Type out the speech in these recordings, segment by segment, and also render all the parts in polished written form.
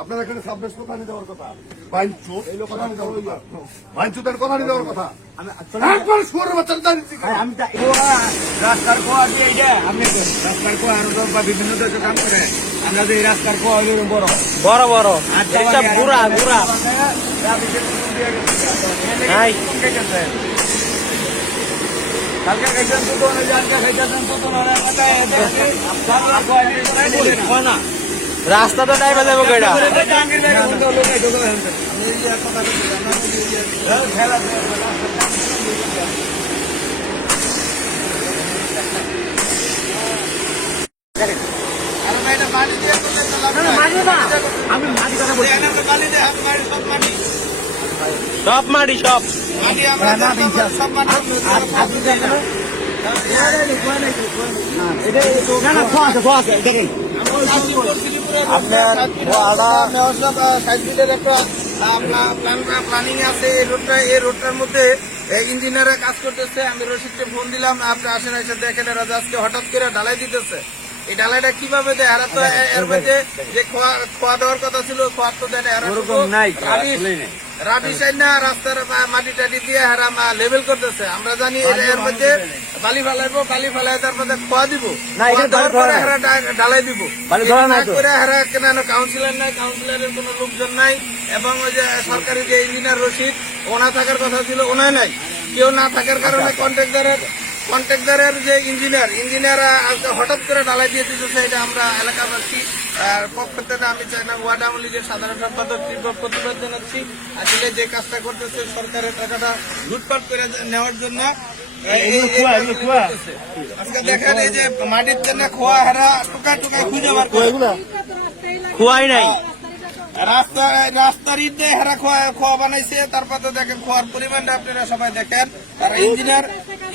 আপনার এখানে সাবলেস কোথা নিয়ে দেওয়ার কথা, বাইনচুত কোথা নিয়ে দেওয়ার কথা, বাইনচুতের কোথা নিয়ে দেওয়ার কথা। একবার শুয়োরের বাচ্চা জানিছি আমি রাস্তার কোয়া দিয়ে এইটা আপনি রাস্তার কোয়া আরো বা বিভিন্ন দেশে কাম করে আমরা যে রাস্তার কোয়া হইল বড় বড় বড় এটা পুরা পুরা কালকে খাইছেন তো জানকে খাইছেন তো না রাস্তা তো নাই বাজে বকেটা সব মাটি সব প্ল্যানিং আছে এই রোডটার মধ্যে ইঞ্জিনিয়াররা কাজ করতেছে। আমি রশিদকে ফোন দিলাম, আপনি আসেন এসে দেখেন এরা আজকে হঠাৎ করে ঢালাই দিতেছে। এই ঢালাইটা কিভাবে দেয়? এরা তো এর মধ্যে যে খোয়া দেওয়ার কথা ছিল খোয়া তো দেয় রাবিশ না রাস্তার মাটি টাটি দিয়ে এরা লেভেল করতেছে। আমরা জানি এর মধ্যে বালি ফালাইবো, বালি ফালাই তার মধ্যে খোয়া দিব, ঢালাই দিব কাউন্সিলর নাই, কাউন্সিলরের কোন লোকজন নাই এবং ওই যে সরকারি যে ইঞ্জিনিয়ার রশিদ ওনা থাকার কথা ছিল ওনাই নাই। কেউ না থাকার কারণে কন্ট্রাক্টরের যে ইঞ্জিনিয়ার হঠাৎ করে ঢালাই দিয়ে দিতেছে। এটা আমরা এলাকাবাসী পক্ষ থেকে আমি চাই না ওয়ার্ড আওয়ামী লীগের সাধারণ সম্পাদক তীব্র প্রতিবাদ জানাচ্ছি। আসলে যে কাজটা করতেছে সরকারের টাকাটা লুটপাট করে নেওয়ার জন্য আজকে দেখেন এই যে মাটির জন্য খোয়া হারা টুকা টুকায় খুঁজে বার করে খোয়াই নাই রাস্তার ইট দিয়ে হেরা খোয়া বানাইছে। তারপর তো দেখেন খোয়ার পরিমাণটা আপনারা সবাই দেখেন। আর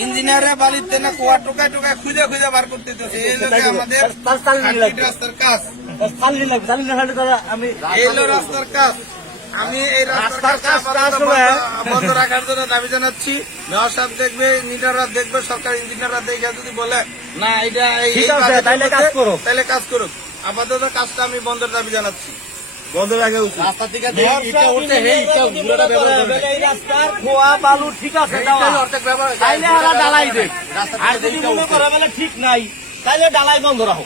ইঞ্জিনিয়ারে বালিতে না খোয়া টুকায় টুকায় খুঁজে খুঁজে বার করতেছে। এই আমাদের রাস্তার কাজ, এই রাস্তার কাজ। আমি এই রাস্তার কাজ বন্ধ রাখার জন্য দাবি জানাচ্ছি। মেয়র সাহেব দেখবে, ইঞ্জিনিয়াররা দেখবে, সরকার ইঞ্জিনিয়াররা দেখে যদি বলে না এটা তাহলে কাজ করুক। আপাতত কাজটা আমি বন্ধের দাবি জানাচ্ছি। বন্ধ রাখা উচিত। রাস্তা থেকে রাস্তার খোয়া বালু ঠিক আছে ঠিক নাই তাহলে ডালাই বন্ধ রাখো,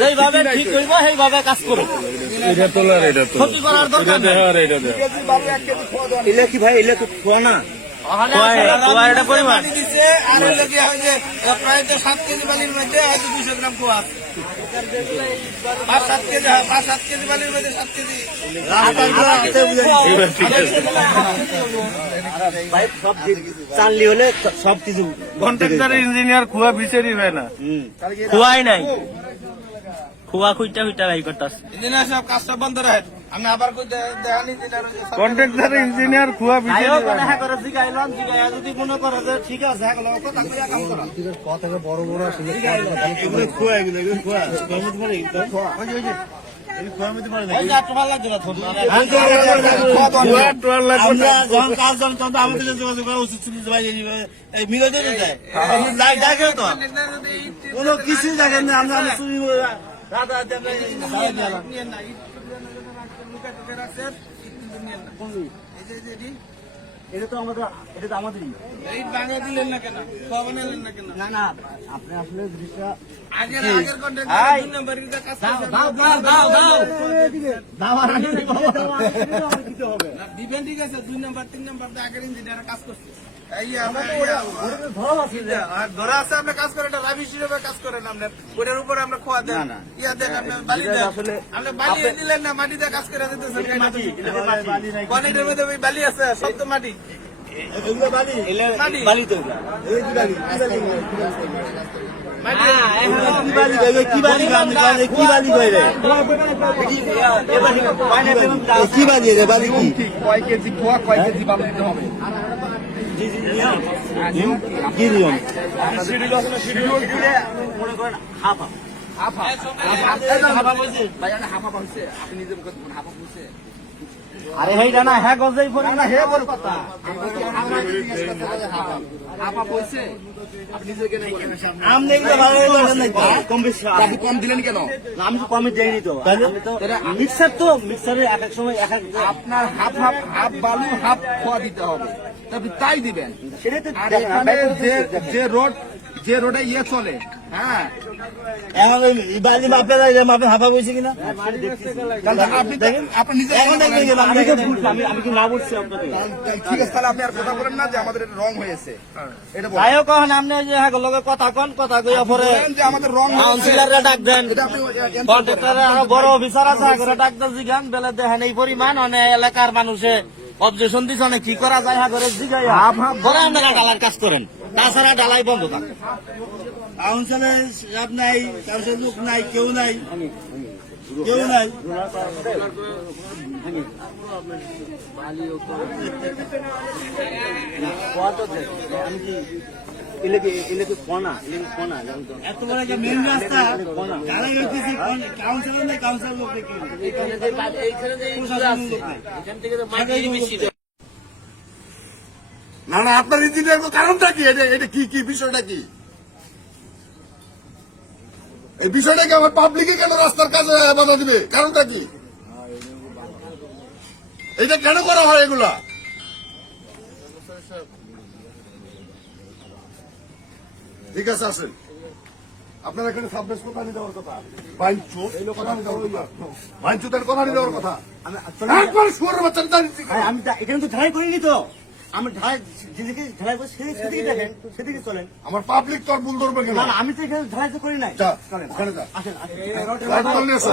যেইভাবে ঠিক হইব সেইভাবে কাজ করো। ক্ষতি করার দরকার এলে কি ভাই, এলে তো খোয়া না পরিমাণ প্রায় 7 কেজি বালির মধ্যে হয়তো 200 গ্রাম খোয়া, 5-7 কেজি বালির মধ্যে 7 কেজি চাললি হলে সবকিছু। কন্ট্রাক্টরের ইঞ্জিনিয়ার খোয়া বিচারি হয় না, খোয়াই নাই, খোয়া খুঁজটা খুঁজটা বাই করতেছে। ইঞ্জিনিয়ার সব কাজটা বন্ধ রাখেন। আমি আবার কন্ট্রাক্টর ইঞ্জিনিয়ার খোয়া বিচারি যদি মনে করে যে ঠিক আছে বড় বড় খোয়া এগুলো খোয়া আমাদের যোগাযোগ করা উচিত ছিল। কোনো কিছুই দেখেন না, আমরা এটা তো আমাদেরই। না না আপনি আসলে জিনিসটা দিবেন, ঠিক আছে। 2 নম্বর 3 নম্বর আগের ইঞ্জিনিয়ার কাজ করছে, ধরা আছে আপনার কাজ করেন, রাবিশ হিসেবে কাজ করেন। আপনার ওটার উপরে আমরা খোয়া দেন, ইয়া দেন, আপনার বালি দেন। আপনি বালি দিলেন না, মাটি দিয়ে কাজ করে দিতেছেন। পানিটার মধ্যে ওই বালি আছে, সব তো মাটি। বালি তো কি বালি রে বালি কয় কেজি খোয়া, কয় কেজি বালি দিতে হবে। কি নিয়ম? শিডিউল মনে করেন হাফ আরে ভাই জানা হ্যাঁ গজাই পড়ে না হে বড় কথা আমনে এগুলো ভালো লাগলো না কম বেশি আপনি কম দিলেন কেন? আমি তো কমই দেইনি তো আমি তো মিক্সার তো মিক্সারে এক এক সময় এক এক আপনার হাফ বালু হাফ খোয়া দিতে হবে, আপনি তাই দিবেন। সেটাই তো আর এখানে যে রোডে ইয়ে চলে, হ্যাঁ, এখন ওই বালি মাপে মাপে হাফা বইছে কিনা তাহলে আপনি নিজে এখন দেখবেন আমি তো ভুল আমি কি না বলছি আপনাকে ঠিক আছে, তাহলে আপনি আর কথা বলেন না যে আমাদের এটা রং হয়েছে, এটা বলেন। তাইও কখন আপনি ওই যে হ্যাঁ লগে কথা কন কথা কইয়া পরে বলেন যে আমাদের রং হয়েছে, কাউন্সিলররা ডাক দেন এটা আপনি কন্ট্রাক্টরে আরো বড় অফিসার আছে করে ডাক্তার জিগান বেলে দেখেন এই পরিমাণ অনেক এলাকার মানুষে অবজেকশন দিচ্ছে অনেক কি করা যায় হ্যাঁ করে জিগাইয়া বলে আপনারা ডালার কাজ করেন, তাছাড়া ডালাই বন্ধ থাকে। কাউন্সিলের সাহেব নাই, কাউন্সিলের লোক নাই, কেউ নাই, কেউ নাই। এত বড় একটা মেইন রাস্তা ঢালাই হইতেছে, কাউন্সিলর নাই, কাউন্সিলর লোক দেখি না না, আপনার ইঞ্জিনিয়ার কারণটা কি? এটা কি বিষয়টা কি? এই বিষয়টা কি? আমার পাবলিকে কেন রাস্তার কাজে বাধা দিবে? কারণটা কি? এটা কেন করা হয় এগুলা? ঠিক আছে, আসেন। আপনার এখানে সাবমেস কোথায় দেওয়ার কথা? বাইঞ্চু কোথায় দেওয়ার কথা? বাইঞ্চুদের কোথায় দেওয়ার কথা? একবার শুয়ারের বাচ্চাটা দাঁড়িয়ে আমি এখানে তো ঢালাই করিনি তো, আমি ঢালাই যেদিকে ঢালাই করে সেদিকে দেখেন, সেদিকে চলেন। আমার পাবলিক তোর ভুল ধরবে কেন? না আমি তো এখানে ঢালাই তো করি নাই। যা, ওখানে যা। আসেন আসেন লাইট জ্বালিয়ে এসো।